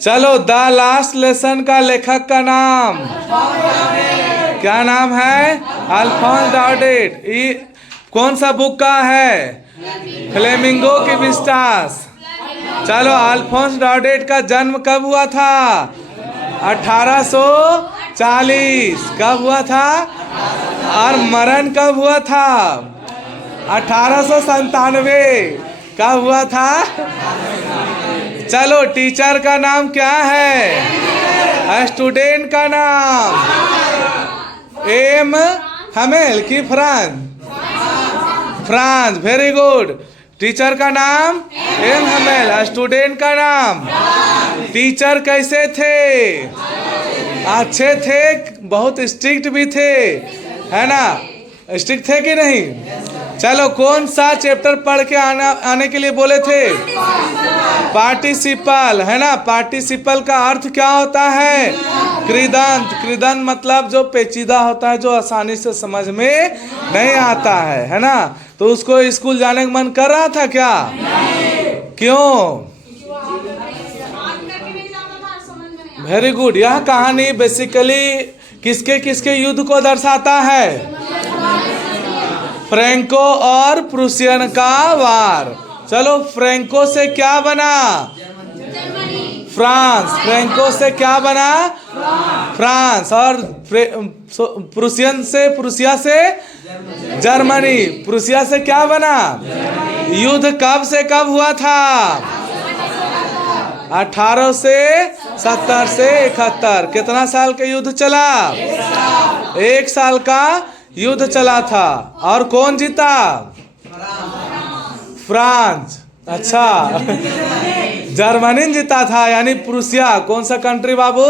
चलो, the last lesson का लेखक का नाम क्या नाम है? अल्फोंस डार्डेट। कौन सा बुक का है? फ्लेमिंगो की विस्टास। चलो, अल्फोंस डार्डेट का जन्म कब हुआ था? 1840। कब हुआ था? और मरण कब हुआ था? 1897। कब हुआ था? चलो, टीचर का नाम क्या है? स्टूडेंट का नाम एम हमेल की France? France, very good. Teacher का नाम एम हमेल। स्टूडेंट का नाम? टीचर कैसे थे? अच्छे थे, बहुत स्ट्रिक्ट भी थे, है ना? स्ट्रिक्ट थे कि नहीं? चलो, कौन सा चैप्टर पढ़ के आने के लिए बोले थे? पार्टिसिपल, है ना? पार्टिसिपल का अर्थ क्या होता है? कृदंत। कृदंत मतलब जो पेचीदा होता है, जो आसानी से समझ में नहीं आता है ना? तो उसको स्कूल जाने का मन कर रहा था क्या? क्यों? Very good. यह कहानी बेसिकली किसके किसके युद्ध को दर्शाता है? फ्रैंको और प्रूसियन का वार। चलो, फ्रैंको से क्या बना? फ्रांस। फ्रैंको से क्या बना? फ्रांस। और प्रूसिया से जर्मनी। प्रूसिया से क्या बना? युद्ध कब से कब हुआ था? 1870 से 71। कितना साल का युद्ध चला? 1 साल का युद्ध चला था। और कौन जीता? फ्रांस। अच्छा, जर्मनी जीता था, यानी प्रूसिया। कौन सा कंट्री बाबू?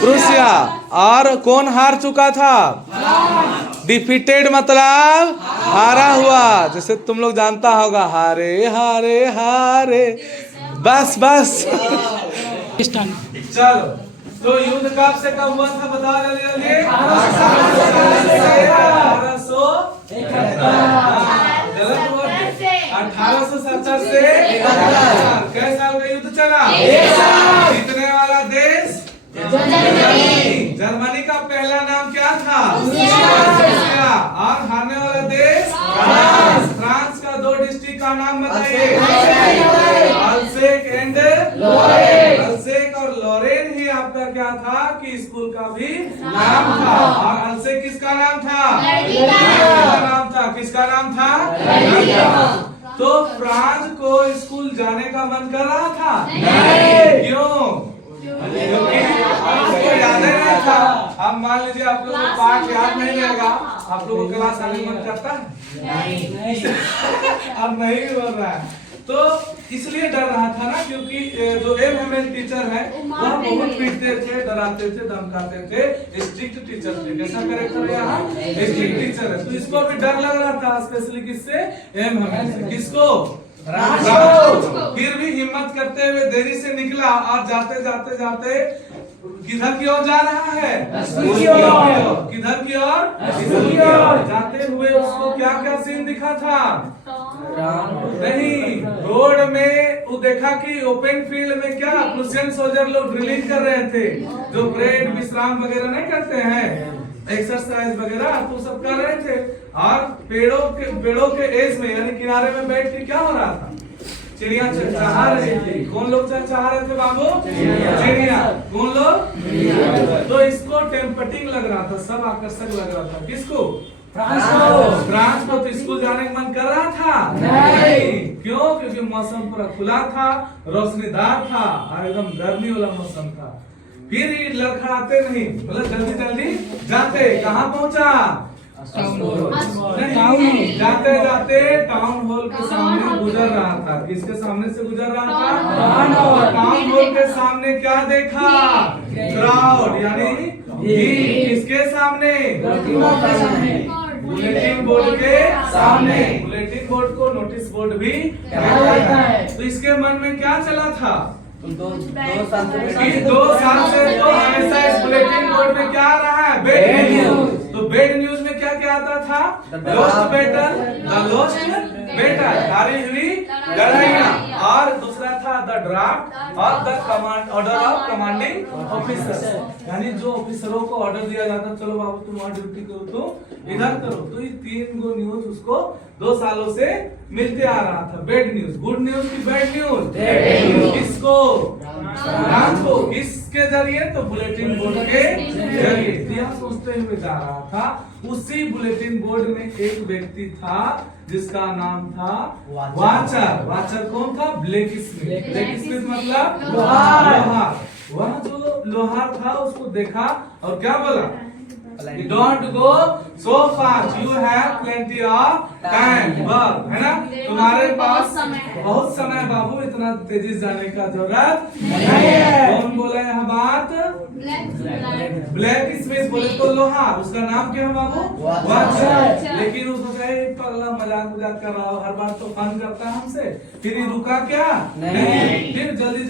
प्रूसिया। और कौन हार चुका था? डिफीटेड मतलब हारा हुआ। जैसे तुम लोग जानता होगा, हारे हारे हारे, बस बस। चलो, तो युद्ध कब से कब हुआ था? बताओ जल्दी जल्दी। 1870 से 1870। कैसे साल का युद्ध चला? जीतने वाला देश जर्मनी का पहला नाम क्या था? प्रूसिया। और हारने वाला देश फ्रांस का 2 डिस्ट्रिक्ट का नाम बताइए। अल्सेक एंड लोरेन। अल्सेक और लोरेन ही आपका क्या था कि स्कूल का भी नाम था। और अल्सेक किसका नाम था? नाम था। किसका नाम था? तो फ्रांस को स्कूल जाने का मन कर रहा था? क्यों? क्योंकि आपको याद नहीं था। अब मान लीजिए आप लोगों को पाठ याद नहीं रहेगा, आप लोगों को क्लास आने मन करता है? नहीं। अब नहीं भी बोल रहा है, तो इसलिए डर रहा था ना, क्योंकि जो एम हमेल टीचर है वह बहुत पीटते थे, डराते थे, धमकाते थे, स्ट्रिक्ट टीचर थे। कैसा कैरेक्टर है यहाँ? स्ट्रिक्ट टीचर है। तो इसको भी डर लग रहा था, स्पेशली किससे? एम हमेल से। किसको? फिर भी हिम्मत करते हुए देरी से निकला और जाते जाते जाते किधर की ओर जा रहा है? किधर की ओर? जाते हुए उसको क्या क्या सीन दिखा था? नहीं, रोड में वो देखा कि ओपन फील्ड में क्या प्रूसियन सोल्जर लोग ड्रिलिंग कर रहे थे, जो परेड विश्राम वगैरह नहीं करते हैं, एक्सरसाइज वगैरह, तो सब कर रहे थे। और पेड़ों के एज में यानी किनारे में बैठ के क्या हो रहा था? चिड़िया चहचहा रही थी। कौन लोग चहचहा रहे थे बाबू? चिड़िया। कौन लोग? तो इसको टेम्पटिंग लग रहा था, सब आकर्षक लग रहा था। किसको? फ्रांस को। तो स्कूल जाने का मन कर रहा था? नहीं। क्यों? क्योंकि मौसम पूरा खुला था, रोशनीदार था और एकदम गर्मी वाला मौसम था। फिर लड़खड़ाते नहीं, मतलब जल्दी जल्दी जाते। कहाँ पहुंचा? जाते जाते टाउन हॉल के सामने गुजर रहा था। किसके सामने से गुजर रहा था? टाउन हॉल के सामने क्या देखा? क्राउड, यानी किसके सामने? बुलेटिन बोर्ड के सामने। बुलेटिन बोर्ड को नोटिस बोर्ड भी कहते हैं। तो इसके मन में क्या चला था? 2 साल से तो हमेशा इस बुलेटिन बोर्ड में क्या आ रहा है? Bad news. तो बैड न्यूज में क्या क्या आता था? द लोस्ट बेटर, हारी हुई लड़ाइयाँ। और दूसरा था? The draft of the command order of commanding officer, यानी जो ऑफिसरों को ऑर्डर दिया जाता, चलो बाबू तुम वहां ड्यूटी करो, तुम इधर करो। तो ये 3 गो न्यूज उसको 2 सालों से मिलते आ रहा था। बैड न्यूज, गुड न्यूज की बैड न्यूज? किसको? फ्रांस को। किसके जरिए? तो बुलेटिन बोर्ड के जरिए। यह सोचते हुए जा रहा था, उसी बुलेटिन बोर्ड में एक व्यक्ति था जिसका नाम था वाचर। वाचर कौन था? Black Smith. ब्लैक स्मिथ मतलब लोहार। वह जो लोहार था उसको देखा और क्या बोला? You don't go so fast. You have plenty of time. Work है ना, तुम्हारे पास बहुत समय बाबू, इतना तेजी से जाने का जरूरत नहीं है। कौन बोला यह बात? ब्लैक स्मिथ बोले तो लोहार। उसका नाम क्या है बाबू? वाचर। लेकिन उसको कहे पगला मजाक कर रहा हो, हर बार तो फन करता है हमसे। फिर ये रुका क्या? नहीं। फिर जल्दी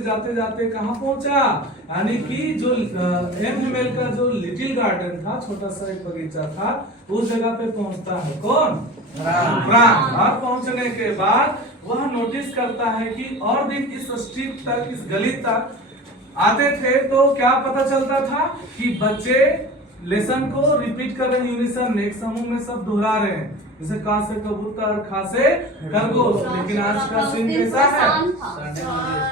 जाते जाते कहाँ पहुंचा? यानी कि जो एमएमएल का जो लिटिल गार्डन था, छोटा सा एक बगीचा था, उस जगह पे पहुंचता है कौन? फ्रांस। और पहुंचने के बाद वह नोटिस करता है कि और दिन इस स्ट्रीट तक, इस गली तक आते थे तो क्या पता चलता था कि बच्चे लेसन को रिपीट कर रहे हैं यूनिसन में, एक समूह में सब दोहरा रहे हैं, जैसे का से कबूतर, खा से खरगोश। लेकिन आज का सीन कैसा है?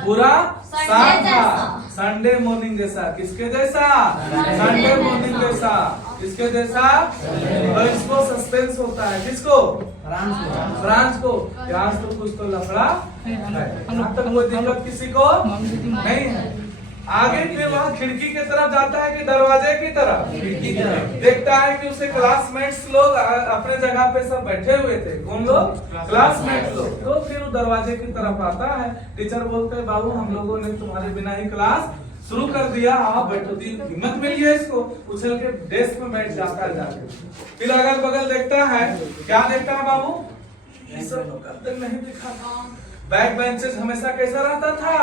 पूरा शांत था, संडे मॉर्निंग जैसा। किसके जैसा? संडे मॉर्निंग जैसा। किसके जैसा? तो इसको सस्पेंस होता है। किसको? फ्रांस को। आज तो कुछ तो लफड़ा है, अब तक कोई दिक्कत किसी को नहीं है। आगे फिर वहाँ खिड़की की तरफ जाता है कि दरवाजे की तरफ? खिड़की की तरफ। देखता है कि उसे क्लासमेट्स लोग अपने जगह पे सब बैठे हुए थे। कौन लोग? क्लासमेट्स लोग। तो फिर वो दरवाजे की तरफ आता है। टीचर बोलते हैं बाबू हम लोगों ने तुम्हारे बिना ही क्लास शुरू कर दिया, आप बैठो। हिम्मत मिली है इसको, उछल के डेस्क में बैठ जाता है जाके। फिर अगल बगल देखता है, क्या देखता है बाबू? ये सब नहीं दिखा था। बैक बेंचेस हमेशा कैसा रहता था?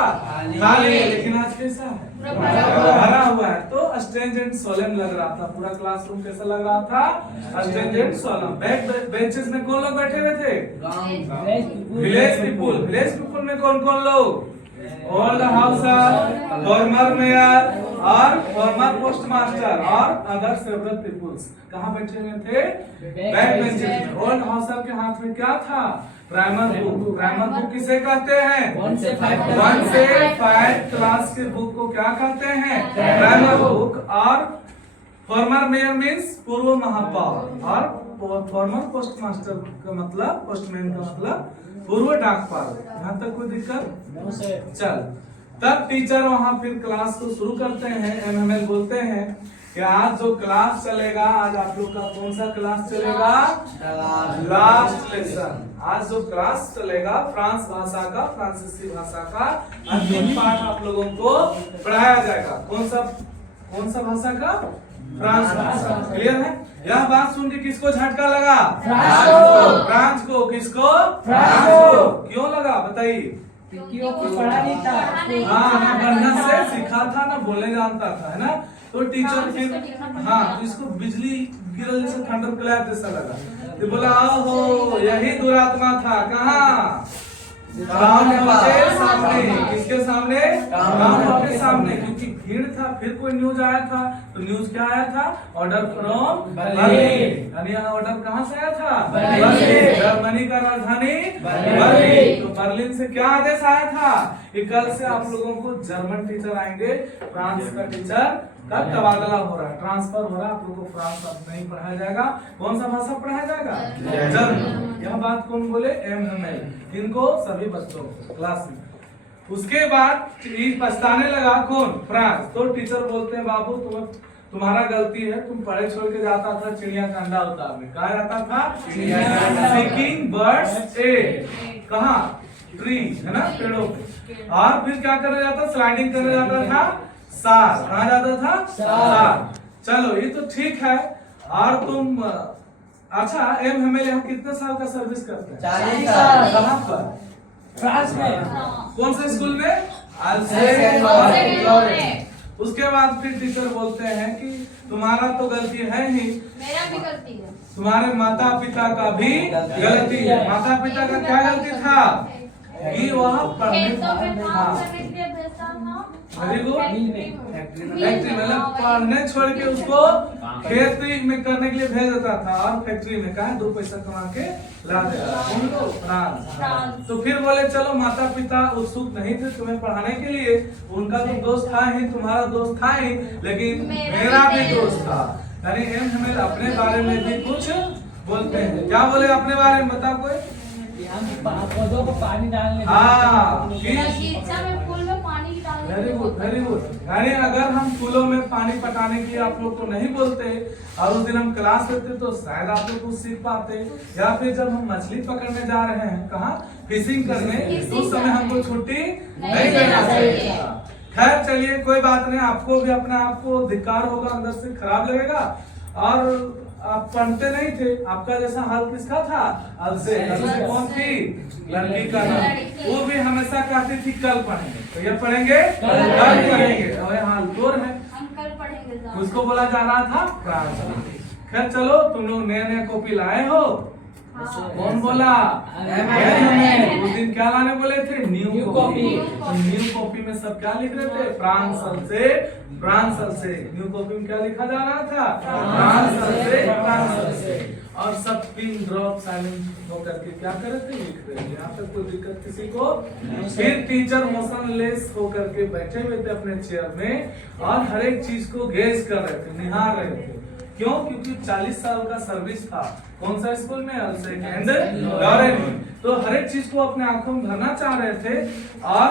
खाली। लेकिन आज कैसा है? भरा हुआ है। तो स्ट्रेंज एंड सोलेम लग रहा था। पूरा क्लासरूम कैसा लग रहा था? Strange and solemn. Back benches में कौन लोग बैठे हुए थे? Village people. विलेज पीपुल में कौन कौन लोग? ओल्ड हाउसर, फॉर्मर मेयर और फॉर्मर पोस्ट मास्टर और अदर सेवरल पीपुल्स। कहाँ बैठे हुए थे? बैक बेंचेस में। ओल्ड हाउसर के हाथ में क्या था? Primer book. प्राइमर बुक किसे कहते हैं? 1 से 5 क्लास के बुक को क्या कहते हैं? Primer book. और फॉर्मर मेयर मीन्स पूर्व महापौर, और फॉर्मर पोस्ट मास्टर का मतलब, पोस्टमैन का मतलब पूर्व डाकपाल। यहाँ तक कोई दिक्कत? चल, तब टीचर वहाँ फिर क्लास को शुरू करते हैं। एमएमएल बोलते हैं कि आज जो क्लास चलेगा, आज आप लोग का कौन सा क्लास चलेगा? Last lesson. आज जो क्लास चलेगा फ्रांस भाषा का, फ्रांसीसी भाषा का अंतिम पाठ आप लोगों को पढ़ाया जाएगा। कौन सा भाषा का? फ्रांस भाषा। क्लियर है? यह बात सुन के किसको झटका लगा? फ्रांस को। किसको? फ्रांस को। क्यों लगा बताइए? पढ़ा नहीं था। हाँ, ना बढ़िया से सीखा था, ना बोलने जानता था, है ना। तो टीचर फिर तो इसको बिजली गिरल जैसे, थंडर क्लैप जैसा लगा। तो बोला ओहो यही दुरात्मा था। कहाँ? के सामने। किसके सामने? के सामने। क्योंकि भीड़ था, फिर कोई न्यूज आया था। तो न्यूज क्या आया था? Order from Berlin. यानी ऑर्डर कहाँ से आया था? बर्लिन। जर्मनी का राजधानी बर्लिन। तो बर्लिन से क्या आदेश आया था कि कल से आप लोगों को जर्मन टीचर आएंगे, फ्रांस का टीचर का तबादला हो रहा है, ट्रांसफर हो रहा है। आप लोगों को फ्रांस अब नहीं पढ़ाया जाएगा। कौन सा भाषा पढ़ाया जाएगा? जर्मन। यह बात कौन बोले? एमएमएल। इनको सभी बच्चों को क्लास में। उसके बाद पछताने लगा कौन? फ्रांस। तो टीचर बोलते हैं बाबू तुम्हारा गलती है, तुम पढ़े छोड़ के जाता था चिड़िया का अंडा उतारने। कहा जाता था? Seeking birds egg. कहाँ? ट्री, है ना, पेड़ों पे। और फिर क्या करने जाता? स्लाइडिंग करने जाता था सार। कहाँ जाता था? सार। चलो ये तो ठीक है। और तुम अच्छा एमएमएल यहाँ कितने साल का सर्विस करते हैं? 40 साल। कहाँ पर? फ्रांस में। कौन से स्कूल में? उसके बाद फिर टीचर बोलते हैं कि तुम्हारा तो गलती है ही, मेरा भी गलती है, तुम्हारे माता पिता का भी गलती है। माता पिता का क्या गलती था? कि वह पढ़ने वेरी गुड फैक्ट्री मतलब पढ़ने छोड़ के उसको खेती में करने के लिए भेज देता था और फैक्ट्री में कहा 2 पैसा कमा के ला देता उनको फ्रांस। तो फिर बोले चलो माता पिता उत्सुक नहीं थे तुम्हें पढ़ाने के लिए, उनका तो दोस्त था ही, तुम्हारा दोस्त था ही, लेकिन मेरा भी दोस्त था। यानी हमें अपने बारे में भी कुछ बोलते हैं। क्या बोले अपने बारे में बताओ कोई? पौधों को पानी डालने। हाँ फूल में पानी डालने। Very good very good. यानी अगर हम फूलों में पानी पटाने की आप लोग को नहीं बोलते और उस दिन हम क्लास लेते तो शायद आप लोग कुछ सीख पाते, या फिर जब हम मछली पकड़ने जा रहे हैं कहाँ फिशिंग करने, तो उस समय हमको छुट्टी नहीं देना चाहिए। खैर चलिए कोई बात नहीं, आपको भी अपने आप को धिक्कार होगा, अंदर से खराब लगेगा और आप पढ़ते नहीं थे। आपका जैसा हाल किसका था? अलसे। अलसे कौन थी? लड़की का नाम। वो भी हमेशा कहती थी कल पढ़ेंगे, तो ये पढ़ेंगे कल पढ़ेंगे, और ये हाल तोड़ है, हम कल पढ़ेंगे। उसको बोला जा रहा था फ्रांस। खैर चलो तुम लोग नया नया कॉपी लाए हो। कौन बोला? उस दिन क्या लाने बोले थे? New copy. न्यू कॉपी में सब क्या लिख रहे थे? फ्रांस से फ्रांस से। न्यू कॉपी में क्या लिखा जा रहा था? फ्रांस से फ्रांस से। और सब पिन ड्रॉप साइलेंट होकर के क्या कर रहे थे? लिख रहे थे। यहाँ तक कोई दिक्कत किसी को? फिर टीचर मोशनलेस होकर के बैठे हुए थे अपने चेयर में और हर एक चीज को गेज कर रहे थे, निहार रहे थे। क्यों? क्योंकि 40 साल का सर्विस था। कौन सा स्कूल में? अल्सेक एंड लॉरेन में। तो हर एक चीज को अपने आंखों में भरना चाह रहे थे और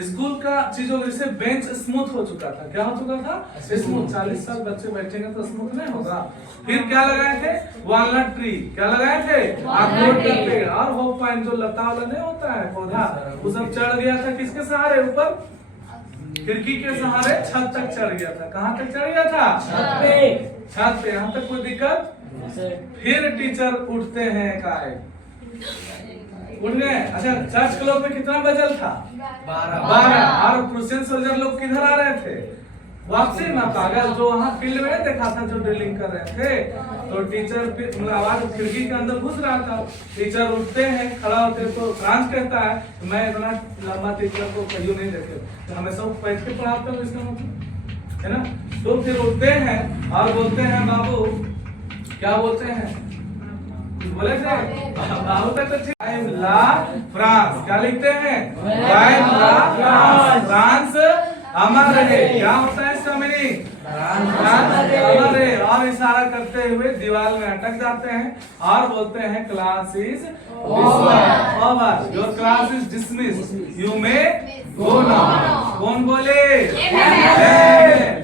स्कूल का चीजों जैसे बेंच स्मूथ हो चुका था। क्या हो चुका था? स्मूथ। 40 साल बच्चे बैठेंगे तो स्मूथ नहीं होगा। फिर क्या लगाए थे? Walnut tree. क्या लगाए थे? अखरोट का पेड़। और वो पॉइंट जो लता वाला नहीं होता है पौधा, वो सब चढ़ गया था किसके सहारे? ऊपर खिड़की के सहारे छत तक चढ़ गया था। कहाँ तक चढ़ गया था? छत पे। छत पे। यहाँ तक कोई दिक्कत? फिर टीचर उठते हैं काय उठ गए। अच्छा चर्च क्लब में कितना बजल था? 12। और प्रूसियन सोल्जर लोग किधर आ रहे थे? वापसी ना पागल, जो वहाँ फील्ड में देखा था जो ड्रिलिंग कर रहे थे। तो टीचर आवाज खिड़की के अंदर घुस रहा था। टीचर उठते हैं, खड़ा होते तो फ्रांस कहता है मैं इतना लंबा टीचर को कहीं नहीं देखे, तो हमेशा बैठ के पढ़ाता हूँ, इसका मतलब है ना। तो फिर उठते हैं और बोलते हैं बाबू, क्या बोलते हैं? बोले थे बाबू तक तो ठीक। ला फ्रांस। क्या लिखते हैं? फ्रांस अमर रहे। क्या होता है इसका मीनिंग? फ्रांस अमर रहे। और इशारा करते हुए दीवार में अटक जाते हैं और बोलते हैं class is over, your class is dismiss, you may go now. कौन बोले?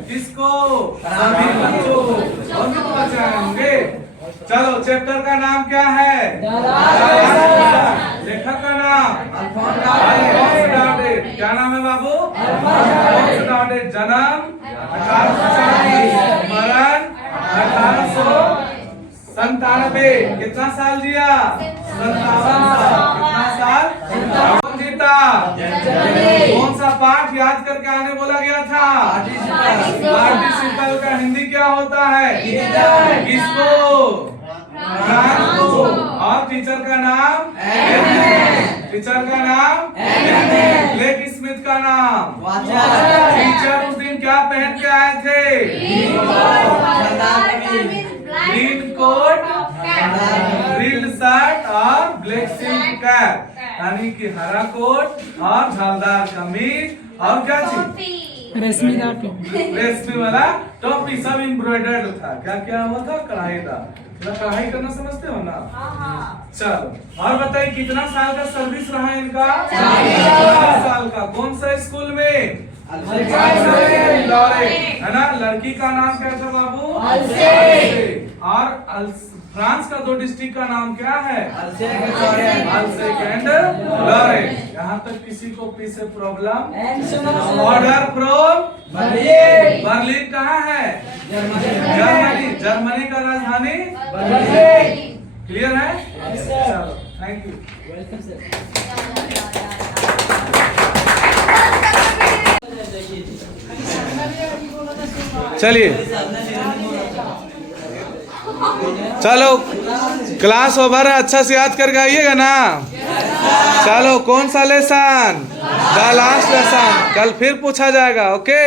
किसको? सभी बच्चों को। और भी तो बच्चे होंगे। चलो चैप्टर का नाम क्या है? लेखक का नाम अल्फोंस डॉडेट। क्या नाम है बाबू? अल्फोंस डॉडेट। जन्म 1840, मरण 1897। कितना साल जिया? 57 साल। कितना साल? कौन जीता? कौन सा पाठ याद करके आने बोला गया था? पार्टिसिपल का हिंदी क्या होता है? किसको? और टीचर का नाम? टीचर का नाम? ब्लैक स्मिथ का नाम? टीचर उस दिन क्या पहन के आए थे? ग्रीन कोट, ग्रिल शर्ट और ब्लैक सिल्क कैप, यानी कि हरा कोट और झालदार कमीज और क्या चीज? रेशमी वाला टोपी। सब एम्ब्रॉयडर्ड था। क्या क्या हुआ था? कढ़ाईदार। कढ़ाई करना समझते हो ना? चलो और बताइए कितना साल का सर्विस रहा इनका? 40 साल का। कौन सा स्कूल में? है ना। लड़की का नाम क्या था बाबू? और फ्रांस का 2 डिस्ट्रिक्ट का नाम क्या है? अल्सेक एंड लॉरेन। यहाँ तक किसी को पी से प्रॉब्लम? Order from Berlin. कहाँ है? जर्मनी। जर्मनी का राजधानी? क्लियर है? चलो थैंक यू। Welcome sir. चलिए चलो क्लास ओवर है, अच्छा से याद करके आइएगा ना। चलो कौन सा लेसन? The last lesson. कल फिर पूछा जाएगा। ओके।